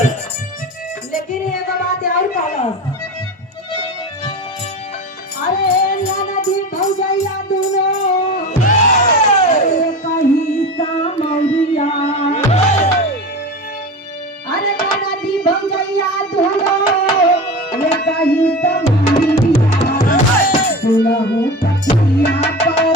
लेकिन एगो बात और कहलस, अरे नाना जी भौजैया दुनो अरे कहीं सा मौरिया, अरे नाना जी भौजैया दुनो अरे कहीं सा मौरिया, दुलहु पतिया पर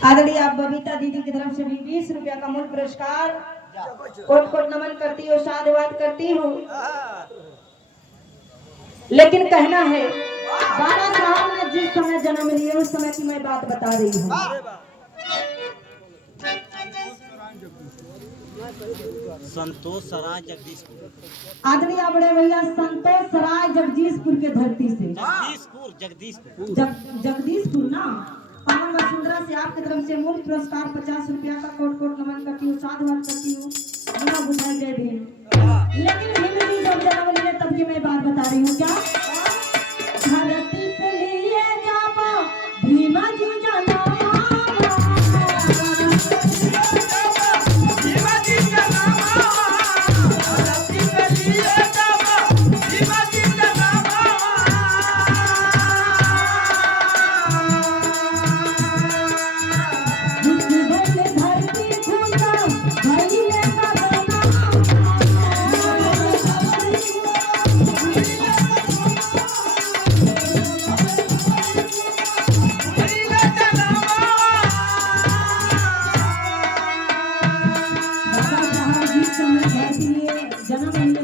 आदरणीय आप बबीता दीदी की तरफ से भी 20 रुपया का मूल पुरस्कार कोट कोट नमन करती हूँ, साधुवाद करती हूँ। लेकिन कहना है बाबा साहब ने जिस समय जन्म लिए उस समय की मैं बात बता रही हूँ। संतोष सराय जगदीशपुर, आदरणीय बड़े भैया संतोष सराय जगदीशपुर के धरती से जगदीशपुर ना पावन वसुंधरा से आपकी तरफ से मूल पुरस्कार 50 रुपया का कोट कोट नमन करती हूँ, साधुवाद करती हूँ। बिना बुझाई जय भीम। लेकिन हिंदी जब जन्म लिए तब की मैं बात बता रही हूँ। क्या धरती पे लिए जावा भीमा जी जाना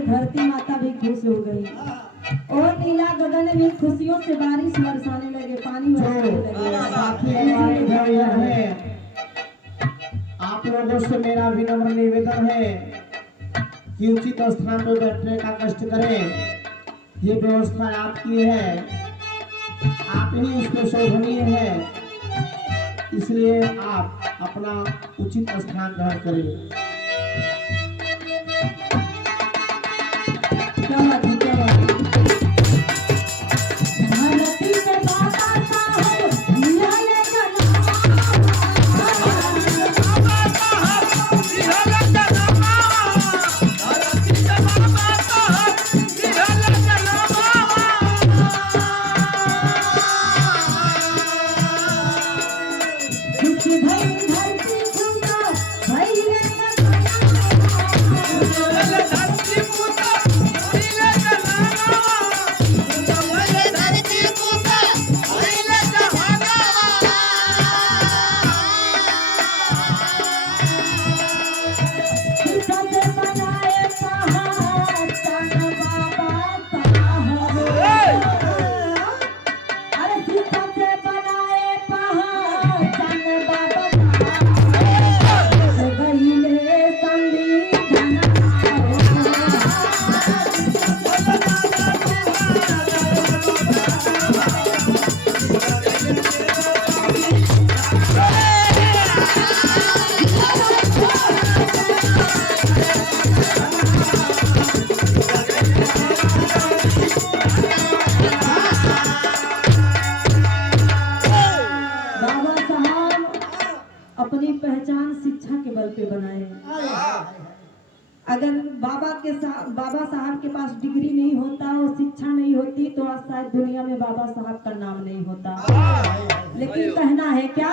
धरती माता भी खुश हो गई और नीला गगन भी खुशियों से बारिश बरसाने लगे, पानी बरसाने लगे। आप लोगों से मेरा विनम्र निवेदन है कि उचित स्थान पर बैठने का कष्ट करें। ये व्यवस्था आपकी है, आप ही उसमें शोभनीय है, इसलिए आप अपना उचित स्थान ग्रहण करें। पहचान शिक्षा के बल पे बनाए हैं। अगर बाबा साहब के पास डिग्री नहीं होता और शिक्षा नहीं होती तो आज शायद दुनिया में बाबा साहब का नाम नहीं होता। लेकिन कहना है क्या,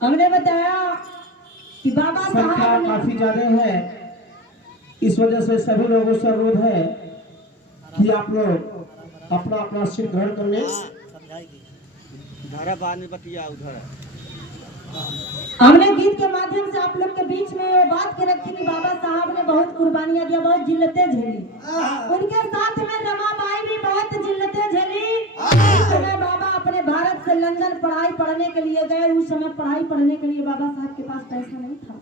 हमने बताया कि बाबा साहब काफी ज्यादा है। इस वजह से सभी लोगों से अनुरोध है कि आप लोग अपना अपना सीट ग्रहण कर ले। बाद में बतिया उधर हमने गीत के माध्यम से आप लोग के बीच में ये बात के रखी कि बाबा साहब ने बहुत कुर्बानियां दिया, बहुत जिल्लतें झेली। उनके साथ में रमाबाई भी बहुत जिल्लतें झेली। उस समय बाबा अपने भारत से लंदन पढ़ाई पढ़ने के लिए गए। उस समय पढ़ाई पढ़ने के लिए बाबा साहब के पास पैसा नहीं था।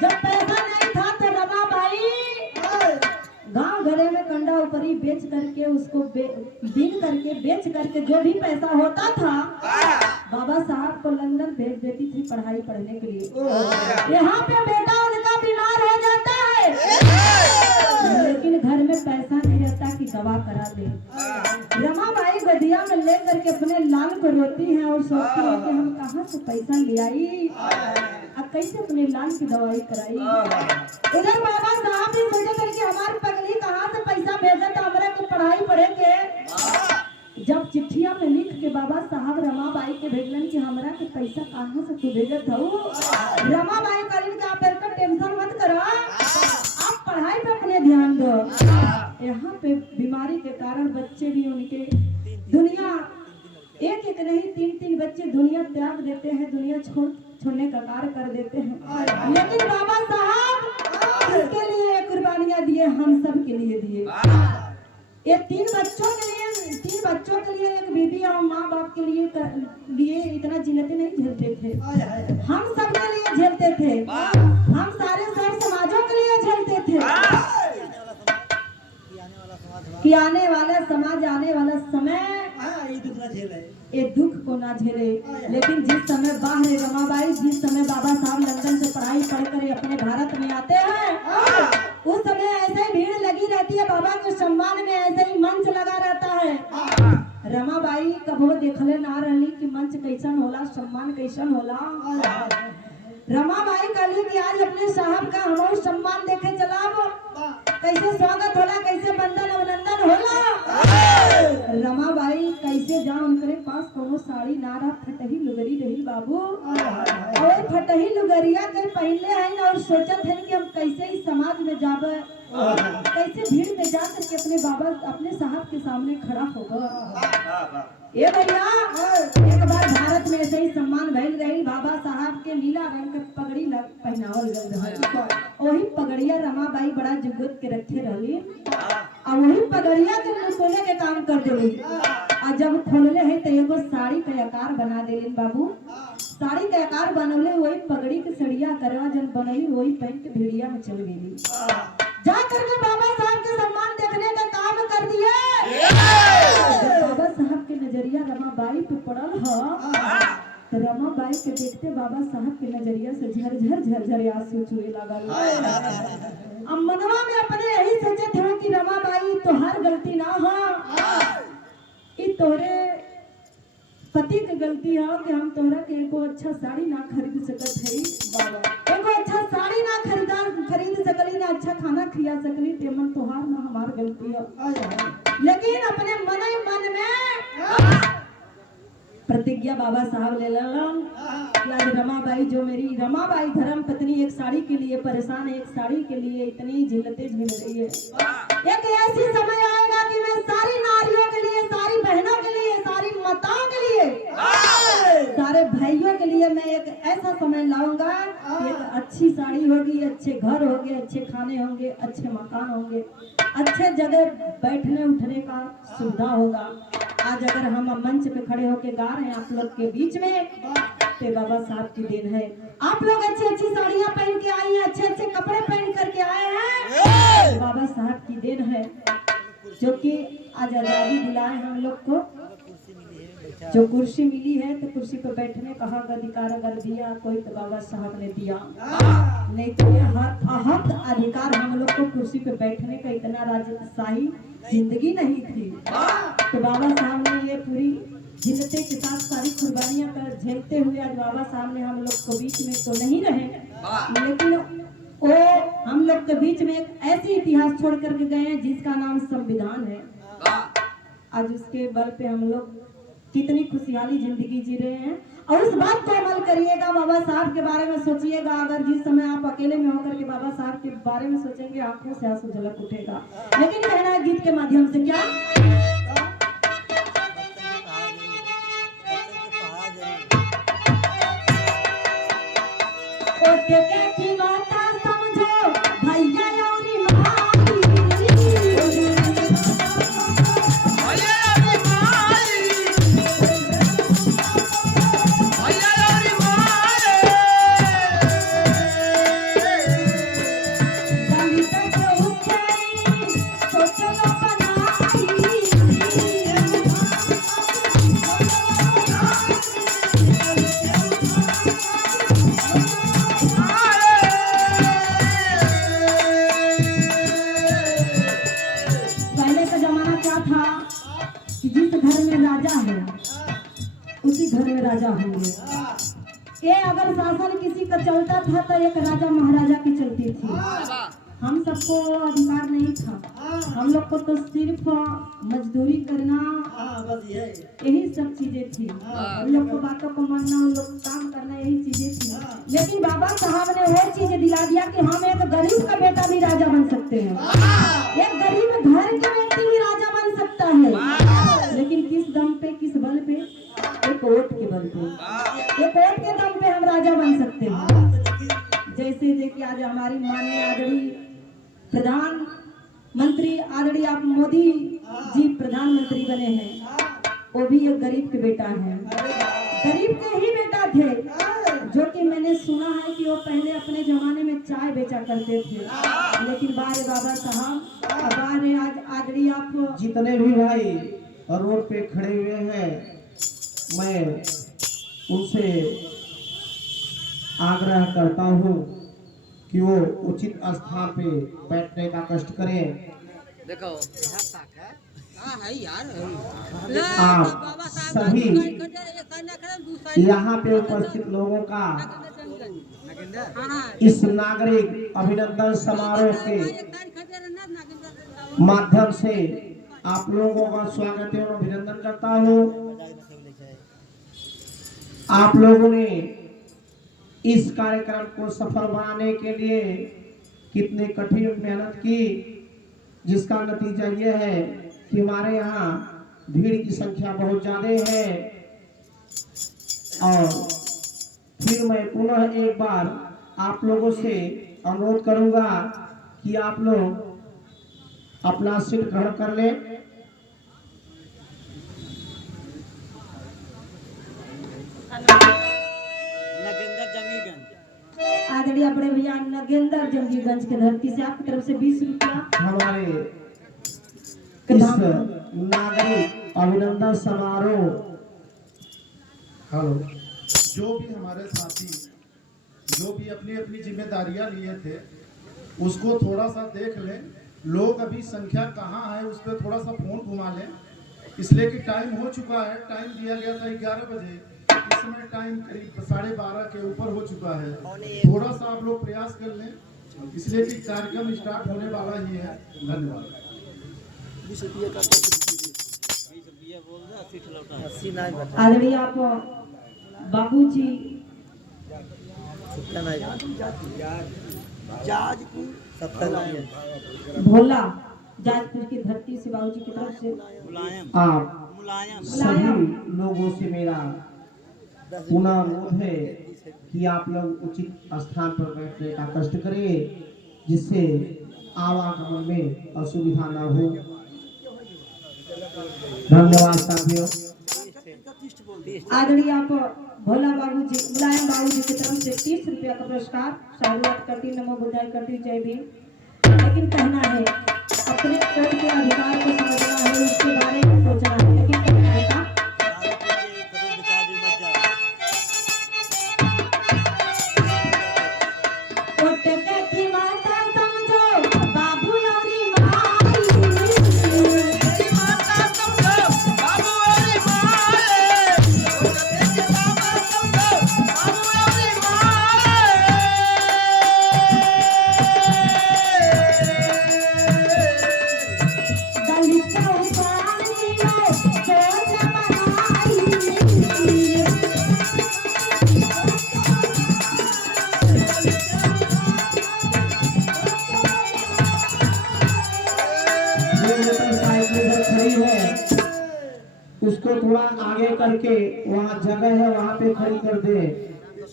जब पैसा नहीं था तो रमाबाई गांव घरे में कंडा ऊपरी बेच करके उसको बीन करके बेच करके जो भी पैसा होता था बाबा साहब को लंदन भेज देती थी पढ़ाई पढ़ने के लिए। यहाँ पे बेटा उनका बीमार हो जाता है लेकिन घर में पैसा नहीं रहता कि दवा करा दे। रमाबाई गदिया में ले करके अपने लाल को रोती है और सोचती है कि हम कहाँ से पैसा ले आई, अब कैसे अपने लाल की दवाई कराई। उधर बाबा साहब भी सोचे करके हमारे पगली कहाँ से पैसा भेजा था हमारे को पढ़ाई पढ़ेंगे। जब चिट्ठिया में लिख के बाबा साहब रमाबाई के भेजलन कि हमरा के पैसा कहाँ से तू भेजत हो। रमाबाई करीन के आप इनका टेंशन मत करो, आप पढ़ाई पे अपने ध्यान दो। यहाँ पे बीमारी के कारण बच्चे भी उनके दुनिया एक एक नहीं तीन तीन बच्चे दुनिया त्याग देते हैं, दुनिया छोड़ने का कार्य कर देते हैं। लेकिन बाबा साहब इसके लिए कुर्बानियां दिए, हम सब के लिए दिए। ये तीन बच्चों के लिए एक बीबी और माँ बाप के लिए इतना जिल्लतें नहीं झेलते थे, हम सब के लिए झेलते थे। हम सारे समाजों के लिए झेलते थे कि आने वाला समाज आने वाला समय ये दुख को ना झेले। लेकिन जिस समय बाहर रमाबाई जिस समय बाबा साहब लंदन से पढ़ाई पढ़कर अपने भारत में आते हैं उस समय ऐसे ही भीड़ लगी रहती है, बाबा के सम्मान में ऐसे ही मंच लगा रहता है। रमाबाई कबो देखले ना रही कि मंच कैसन होला, सम्मान कैसन होला। रमाबाई कहली कि आज अपने साहब का हम सम्मान देखे चलाब, कैसे स्वागत होला, कैसे बंदन अभिनंदन होला। रमाबाई कैसे जा उनके पास कोनो साड़ी ना रहा, फटही लुगरी रही बाबू और फटही लुगरिया के पहले है और सोचत है कि हम कैसे इस समाज में जाबे, कैसे भीड़ में जा करके अपने बाबा अपने साहब के सामने खड़ा होगा। ये भैया एक बार भारत में ऐसे ही सम्मान भइल रही, बाबा साहब के नीला रंग के पगड़ी पहनावल गई। वही पगड़िया रमाबाई बड़ा जुगत के रखे रही और वही पगड़िया के खोले के काम कर देली। और जब खोलले है तो एगो साड़ी का आकार बना देली बाबू। साड़ी का आकार बनौले वही पगड़ी के सड़िया करवा जन बनली वही पहन के भेड़िया में चल गई। जा करके बाबा साहब के सम्मान देखने का काम कर दिए। बाबा साहब के नजरिया रमाबाई पे पड़ल ह तो रमाबाई के देखते बाबा साहब के नजरिया से झरझर आंसू चुए लागल। अब मनवा में अपने यही सोचे थे कि रमाबाई तो हर गलती ना हो, ई तोरे पति की गलती है कि हम तोहरा के एको अच्छा साड़ी ना खरीद सकत हई बाबा, एको अच्छा साड़ी ना खरीद सकली, ना अच्छा खाना खिया सकली, तेमन तोहार ना हमार गलती है। लेकिन अपने मन में प्रतिज्ञा बाबा साहब ले लेलन कि आज रमाबाई जो मेरी रमाबाई धर्म पत्नी एक साड़ी के लिए परेशान है, एक साड़ी के लिए इतनी झिल्लतें झेल रही है। एक ऐसी समय आएगा कि मैं सारी नारियों के लिए, सारी बहनों के लिए, सारी माताओं के लिए, सारे भाइयों के लिए मैं एक ऐसा समय लाऊंगा कि एक अच्छी साड़ी होगी, अच्छे घर होंगे, अच्छे खाने होंगे, अच्छे मकान होंगे, अच्छे जगह बैठने उठने का सुविधा होगा। आज अगर हम मंच पे खड़े होके गा रहे हैं आप लोग के बीच में, तो बाबा साहब की देन है। आप लोग अच्छी अच्छी साड़ियाँ पहन के आई हैं, अच्छे अच्छे कपड़े पहन करके आए हैं, बाबा साहब की देन है जो कि आज आजादी दिलाए हम लोग को। जो कुर्सी मिली है तो कुर्सी पर बैठने का हक अधिकार अगर दिया कोई तो बाबा साहब ने दिया, नहीं तो ये हक अधिकार हम लोग को कुर्सी पे बैठने का इतना राजशाही जिंदगी नहीं थी। तो बाबा साहब ने ये पूरी जिल्लते के साथ सारी कुर्बानियां कर झेलते हुए आज बाबा साहब ने हम लोग को बीच में तो नहीं रहे, लेकिन वो हम लोग के बीच में एक ऐसी इतिहास छोड़ करके गए हैं जिसका नाम संविधान है। आज उसके बल पे हम लोग कितनी खुशहाली जिंदगी जी रहे हैं। और उस बात को अमल करिएगा, बाबा साहब के बारे में सोचिएगा। अगर जिस समय आप अकेले में होकर के बाबा साहब के बारे में सोचेंगे आंखों से आंसू झलक उठेगा। लेकिन कहना है गीत के माध्यम से क्या की माता समझो भैया राजा होंगे। ये अगर शासन किसी का चलता था तो एक राजा महाराजा की चलती थी। हम सबको अधिकार नहीं था, हम लोग को तो सिर्फ मजदूरी करना, यही सब चीजें थी। हम लोग को बातों को मानना, हम लोग काम करना, यही चीजें थी। लेकिन बाबा साहब ने वो चीजें दिला दिया कि हम एक गरीब का बेटा भी राजा बन सकते हैं, एक गरीब घर के व्यक्ति भी राजा बन सकता है। लेकिन किस दम पे, किस बल पे? एक वोट के बल पे, एक वोट के दम पे हम राजा बन सकते हैं। जैसे कि आज हमारी माननीय आदरणीय प्रधानमंत्री आदरणीय आप मोदी जी प्रधानमंत्री बने हैं, वो भी एक गरीब के बेटा है, गरीब के ही बेटा थे। जो कि मैंने सुना है कि वो पहले अपने जमाने में चाय बेचा करते थे, लेकिन बारे बाबा साहब बारे आज आदरणीय आप जितने भी भाई रोड पे खड़े हुए हैं, मैं उनसे आग्रह करता हूँ कि वो उचित स्थान पे बैठने का कष्ट करें। देखो आप सभी यहाँ पे उपस्थित लोगों का इस नागरिक अभिनंदन समारोह के माध्यम से आप लोगों का स्वागत एवं अभिनंदन करता हूँ। आप लोगों ने इस कार्यक्रम को सफल बनाने के लिए कितनी कठिन मेहनत की, जिसका नतीजा यह है कि हमारे यहाँ भीड़ की संख्या बहुत ज्यादा है। और फिर मैं पुनः एक बार आप लोगों से अनुरोध करूंगा कि आप लोग अपना सीट ग्रहण कर लें। आदरणीय बड़े भैया नगेंद्र जंगीगंज के धरती से आपकी तरफ से 20 रुपया हमारे इस नागरिक अभिनंदन समारोह हेलो जो भी हमारे साथी जो भी अपनी अपनी जिम्मेदारियां लिए थे उसको थोड़ा सा देख लें। लोग अभी संख्या कहाँ है उस पर थोड़ा सा फोन घुमा लें, इसलिए कि टाइम हो चुका है। टाइम दिया गया था 11 बजे, इस समय टाइम करीब 12:30 के ऊपर हो चुका है। थोड़ा सा आप लोग प्रयास कर लें, इसलिए कि कार्यक्रम स्टार्ट होने वाला ही है। धन्यवाद। आदरणीय आप बाबूजी भोला जाजपुर की धरती से बाबूजी की तरफ से मुलायम आप मुलायम सभी लोगों से मेरा पुनः अनुरोध है कि आप लोग उचित स्थान पर बैठने का कष्ट करें, जिससे आवागमन में असुविधा न हो। धन्यवाद साथियों। आदरणीय आप भोला बाबूजी मुलायम बाबूजी की तरफ से 30 रुपया का पुरस्कार साधुवाद करती नमो बुद्धाय करती जय भीम। लेकिन कहना है अपने कोर्ट के अधिकार को समझना है, उसके बारे में सोचना है, लेकिन कहना है का कोर्ट के की माता समझो बाबू औरी उसको थोड़ा आगे करके वहाँ जगह है वहाँ पे खड़ी कर दे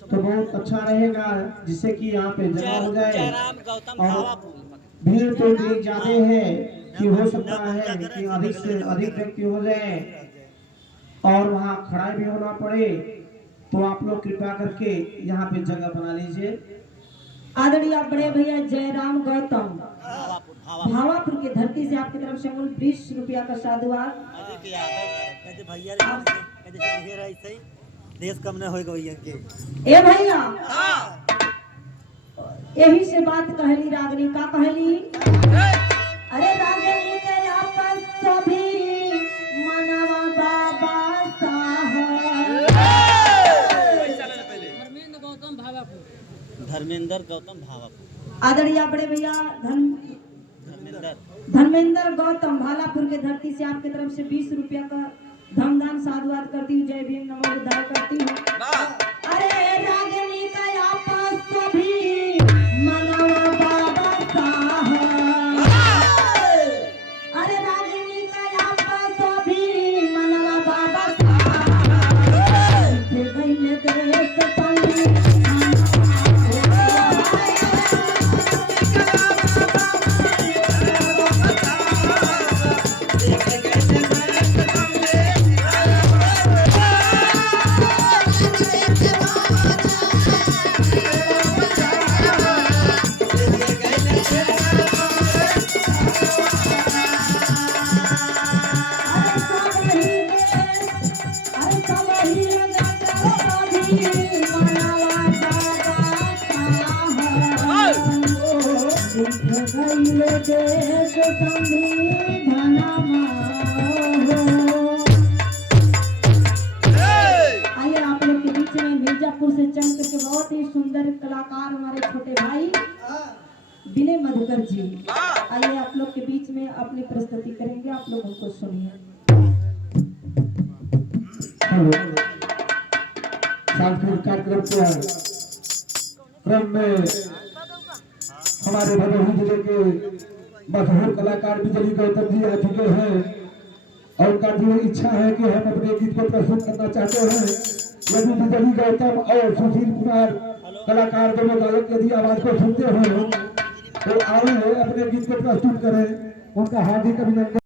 तो बहुत अच्छा रहेगा, जिससे कि यहाँ पे जगह हो जाए। जयराम गौतम और भावापुर। भीड़ तो इतनी ज्यादा है कि हो सकता है कि अधिक से अधिक व्यक्ति हो जाए और वहाँ खड़ा भी होना पड़े, तो आप लोग कृपया करके यहाँ पे जगह बना लीजिए। आदरणीय आप बड़े भैया जयराम गौतम भावापुर भावापुर की धरती से आपकी तरफ से मूल 20 रुपया का साधुवाद। भैया देश कम न होएगा भैया के ए भैया यही से बात कहली रागनी का कहली, अरे रागनी के आपस सभी मनवा बाबा साहब। धर्मेंद्र गौतम भावापुर। आदरणीय बड़े भैया धर्मेंद्र गौतम भालापुर के धरती से आपकी तरफ से 20 रुपया का धमदान साधुवाद करती हूँ जय भीम नमो बुद्धाय करती हूँ। अरे रागिनी का आपस सभी मनवा बाबा साहब। अरे रागिनी का आपस सभी मनवा बाबा साहब। गईले देश संगी आइए आप लोग के बीच में मिर्जापुर से चल करके बहुत ही सुंदर कलाकार हमारे छोटे भाई विनय मधुकर जी, आइए आप लोग के बीच में अपनी प्रस्तुति करेंगे, आप लोग उनको सुनिए। सांस्कृतिक कार्यक्रम के क्रम में हमारे भदोही जिले के मशहूर कलाकार बिजली गौतम जी आ चुके हैं और उनका जो इच्छा है कि हम अपने गीत को प्रस्तुत करना चाहते हैं। यदि बिजली गौतम और सुशील कुमार कलाकार दोनों गायक यदि आवाज को सुनते हैं तो आइए अपने गीत को प्रस्तुत करें। उनका हार्दिक अभिनंदन।